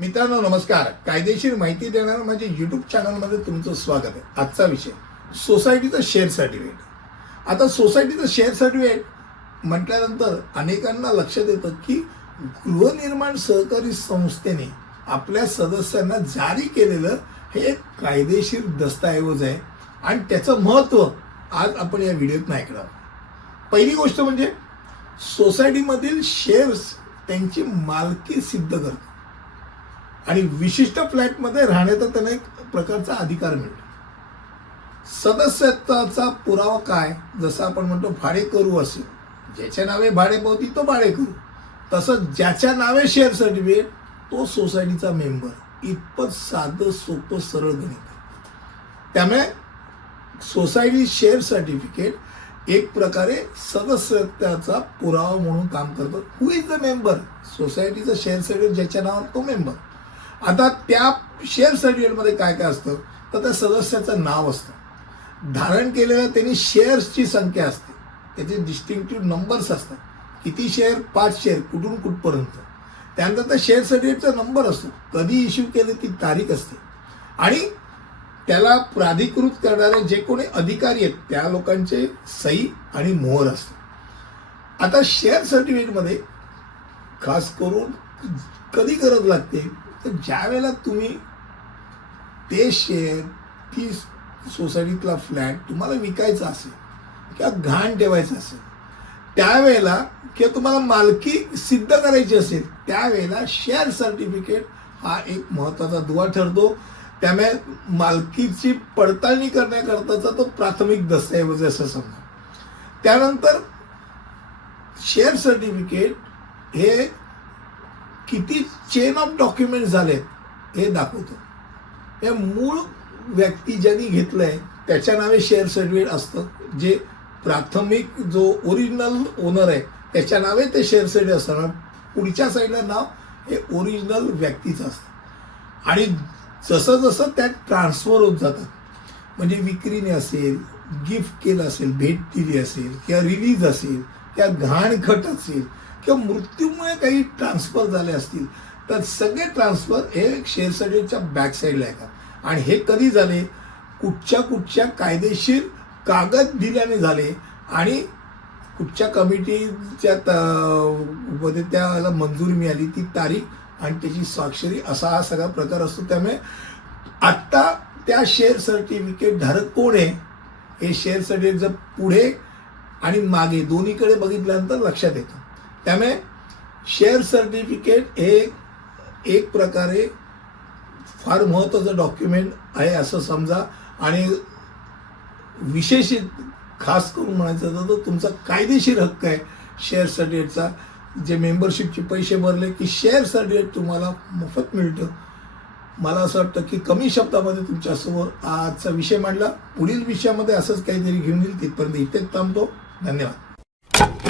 मित्रांनो नमस्कार. कायदेशीर माहिती देणाऱ्या माझ्या युट्यूब चॅनलमध्ये तुमचं स्वागत आहे. आजचा विषय सोसायटीचं शेअर सर्टिफिकेट आता सोसायटीचं शेअर सर्टिफिकेट म्हटल्यानंतर अनेकांना लक्षात येतं की गृहनिर्माण सहकारी संस्थेने आपल्या सदस्यांना जारी केलेलं हे एक कायदेशीर दस्तऐवज आहे. आणि त्याचं महत्त्व आज आपण या व्हिडिओत नाही ऐकणार पहिली गोष्ट म्हणजे सोसायटीमधील शेअर्स त्यांची मालकी सिद्ध करतात आणि विशिष्ट फ्लॅटमध्ये राहण्याचा त्यांना एक प्रकारचा अधिकार मिळतो. सदस्यत्वाचा पुरावा काय? जसं आपण म्हणतो भाडेकरू असेल ज्याच्या नावे भाडेपावती तो भाडेकरू तसंच ज्याच्या नावे शेअर सर्टिफिकेट तो सोसायटीचा मेंबर इतपत साधं सोपं सरळ गणित. त्यामुळे सोसायटी शेअर सर्टिफिकेट एक प्रकारे सदस्यत्वाचा पुरावा म्हणून काम करतो. हु इज द मेंबर सोसायटीचं शेअर सर्टिफिकेट ज्याच्या नावावर तो मेंबर आता त्या शेअर सर्टिफिकेटमध्ये काय काय असतं? तर त्या सदस्याचं नाव असतं. धारण केलेलं त्यांनी शेअर्सची संख्या असते. त्याचे डिस्टिंक्टिव्ह नंबर्स असतात. किती शेअर पाच शेअर कुठून कुठपर्यंत? त्यानंतर त्या शेअर सर्टिफिकेटचा नंबर असतो. कधी इश्यू केले ती तारीख असते. आणि त्याला प्राधिकृत करणारे जे कोणी अधिकारी आहेत त्या लोकांचे सही आणि मोहर असते आता शेअर सर्टिफिकेटमध्ये खास करून कधी गरज लागते? तर ज्या वेळेला तुम्ही ते शेअर ती सोसायटीतला फ्लॅट तुम्हाला विकायचा असेल किंवा घाण ठेवायचं असेल त्यावेळेला किंवा तुम्हाला मालकी सिद्ध करायची असेल त्यावेळेला शेअर सर्टिफिकेट हा एक महत्त्वाचा दुवा ठरतो. त्यामुळे मालकीची पडताळणी करण्याकरताचा तो प्राथमिक दस्तऐवज असं समजा. त्यानंतर शेअर सर्टिफिकेट हे किती चेन ऑफ डॉक्युमेंट झालेत हे दाखवतो. या मूळ व्यक्ती ज्यांनी घेतलं आहे त्याच्या नावे शेअर सर्टिफिकेट असतं. जे प्राथमिक जो ओरिजिनल ओनर आहे त्याच्या नावे ते शेअर सर्टिफिकेट असतात पुढच्या साईडला नाव हे ओरिजिनल व्यक्तीचं असतं. आणि जसं जसं त्यात ट्रान्सफर होत जातात म्हणजे विक्रीने असेल गिफ्ट केलं असेल भेट दिली असेल किंवा रिलीज असेल किंवा घाणखट असेल किंवा मृत्यूमुळे काही ट्रान्सफर झाले असतील तर सगळे ट्रान्सफर हे शेअर सर्टिफिकेटच्या बॅक साईडला येतात. आणि हे कधी झाले? कुठच्या कुठच्या कायदेशीर कागद दिल्याने झाले आणि कुठच्या कमिटीच्या त- मध्ये त्याला मंजुरी मिळाली ती तारीख आणि त्याची स्वाक्षरी असा हा सगळा प्रकार असतो. त्यामुळे आत्ता त्या शेअर सर्टिफिकेट धारक कोण आहे? हे शेअर सर्टिफिकेट जर पुढे आणि मागे दोन्हीकडे बघितल्यानंतर लक्षात येतं. त्यामुळे शेअर सर्टिफिकेट हे एक प्रकारे फार महत्त्वाचं डॉक्युमेंट आहे असं समजा. आणि विशेषित खास करून म्हणायचं तर तो तुमचा कायदेशीर हक्क आहे शेअर सर्टिफिकेटचा जे मेंबरशिपचे पैसे भरले की शेअर सर्टिफिकेट तुम्हाला मोफत मिळतं. मला असं वाटतं की कमी शब्दामध्ये तुमच्यासमोर आजचा विषय मांडला. पुढील विषयामध्ये असंच काहीतरी घेऊन येईल. तिथपर्यंत इथेच थांबतो. धन्यवाद.